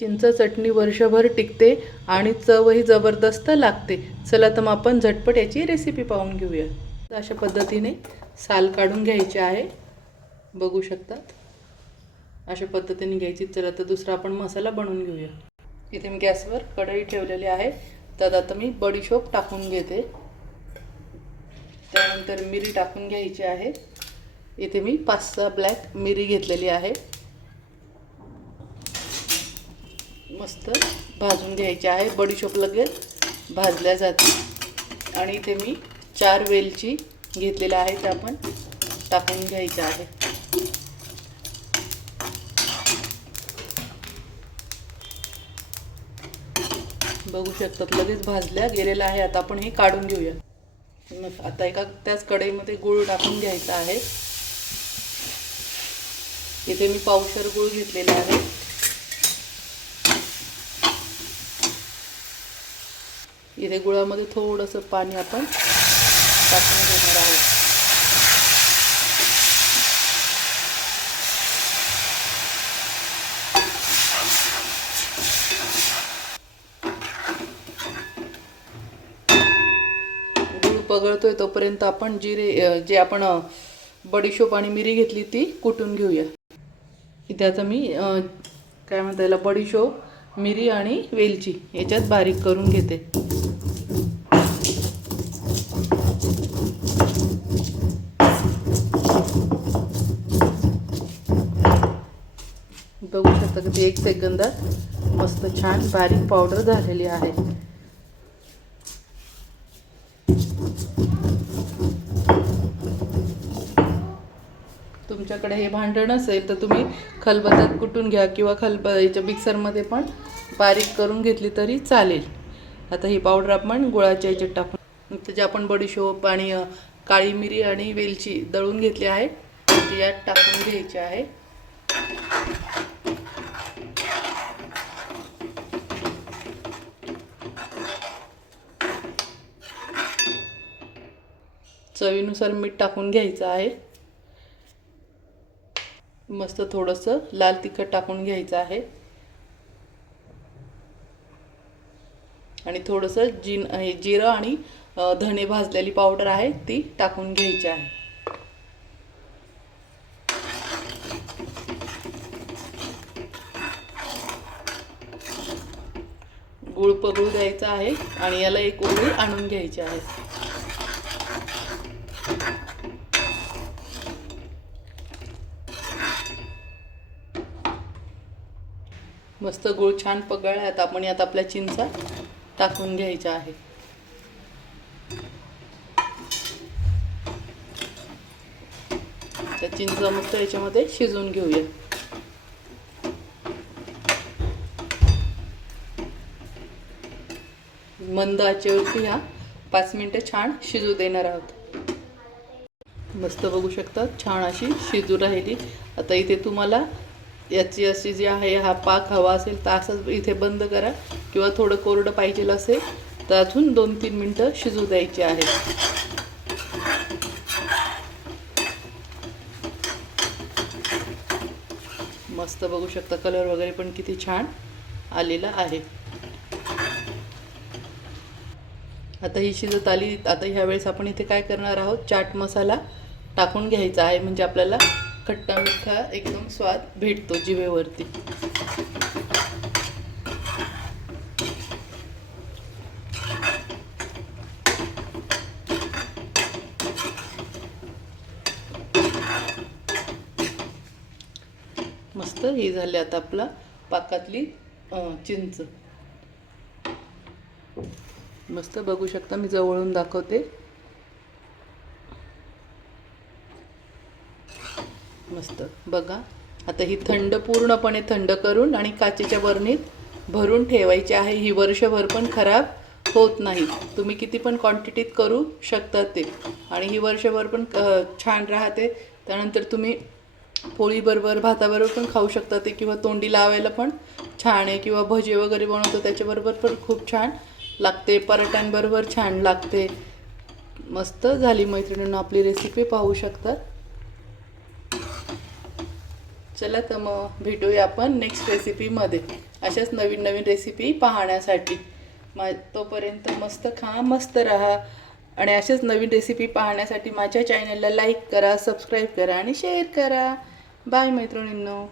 चिंच चटणी वर्षभर टिकते आणि चवही जबरदस्त लागते। चला तर मग आपण झटपट याची रेसिपी पाहून घेऊया। अशा पद्धतीने साल काढून घ्यायचे आहे, बघू शकतात अशा पद्धतीने घ्यायची। चला तर दुसरा आपण मसाला बनवून घेऊया। इथे मी गॅसवर कढई ठेवलेली आहे, त्यात आता मी बडीशोप टाकून घेते। त्यानंतर मिरी टाकून घ्यायची आहे। इथे मी 5-6 ब्लॅक मिरी घेतलेली आहे, मस्त भाजून घ्यायची आहे। बडीशोप लगेच भाजल्या जाते। आणि इथे मी 4 वेलची घेतलेल्या आहेत, त्या आपण टाकून घ्यायच्या आहे। बघू शकतात लगेच भाजल्या गेलेला आहे। आता आपण हे काढून घेऊया। मग आता एका त्याच कढईमध्ये गूळ टाकून घ्यायचा आहे। इथे मी पावशेर गूळ घेतलेला आहे। इथे गुळामध्ये थोडंसं पाणी आपण टाकून घेणार आहोत। गूळ पगळतोय तोपर्यंत आपण जे आपण बडीशोप आणि मिरी घेतली ती कुटून घेऊया। इथे आता मी काय म्हणता याला बडीशोप, मिरी आणि वेलची याच्यात बारीक करून घेते। बघू शकता की 1 सेकंदात मस्त छान बारीक पावडर झालेली आहे। तुमच्याकडे हे भांड नसेल तर तुम्ही खलबत्त्यात कुटून घ्या किंवा याच्या मिक्सरमध्ये पण बारीक करून घेतली तरी चालेल। आता ही पावडर आपण गुळाच्या याच्यात टाकून, जे आपण बडीशोप आणि काळी मिरी आणि वेलची दळून घेतली आहे ती यात टाकून घ्यायची आहे। चवीनुसार मीठ टाकून घ्यायचं आहे। मस्त थोडंसं लाल तिखट टाकून घ्यायचं आहे आणि थोडंसं जिरं आणि धणे भाजलेली पावडर आहे ती टाकून घ्यायची आहे। गूळ पगळू द्यायचा आहे आणि याला एक उकळी आणून घ्यायची आहे। मस्त गूळ छान पगळला। आता आपण यात आपल्या चिंचा टाकून घ्यायच्या आहे। त्या चिंच मस्त याच्यामध्ये शिजवून घेऊया। मंद आचेवरती ह्या 5 मिनिटे छान शिजू देणार आहोत। मस्त बघू शकता छान अशी शिजू राहिली। आता इथे तुम्हाला याची अशी जी आहे हा पाक हवा असेल तर असंच इथे बंद करा, किंवा थोडं कोरडं पाहिजे असेल तर अजून 2-3 मिनिटं शिजू द्यायची आहे। मस्त बघू शकता कलर वगैरे पण किती छान आलेला आहे। आता ही शिजत आली। आता ह्या वेळेस आपण इथे काय करणार आहोत, चाट मसाला टाकून घ्यायचा आहे, म्हणजे आपल्याला खट्टा मिठा एकदम स्वाद भेटतो जिभेवरती। मस्त ही झाली आता आपला पाकातली चिंच। मस्त बघू शकता, मी जवळून दाखवते। मस्त बघा। आता ही पूर्णपणे थंड करून आणि काचेच्या बरणीत भरून ठेवायची आहे। ही वर्षभर पण खराब होत नाही। तुम्ही किती पण क्वांटिटीत करू शकता ते, आणि ही वर्षभर पण छान राहते। त्यानंतर तुम्ही पोळीबरोबर भाताबरोबर पण खाऊ शकता ते, किंवा तोंडी लावायला पण छान आहे, किंवा भजे वगैरे बनवतो त्याच्याबरोबर पण खूप छान लागते, पराठ्यांबरोबर छान लागते। मस्त झाली मैत्रिणींनो आपली रेसिपी, पाहू शकता। चला तर मग भेटूया आपण नेक्स्ट रेसिपीमध्ये। अशाच नवीन नवीन रेसिपी पाहण्यासाठी. तोपर्यंत मस्त खा, मस्त राहा आणि अशाच नवीन रेसिपी पाहण्यासाठी माझ्या चॅनलला लाईक करा, सबस्क्राईब करा आणि शेअर करा. बाय मैत्रिणींनो.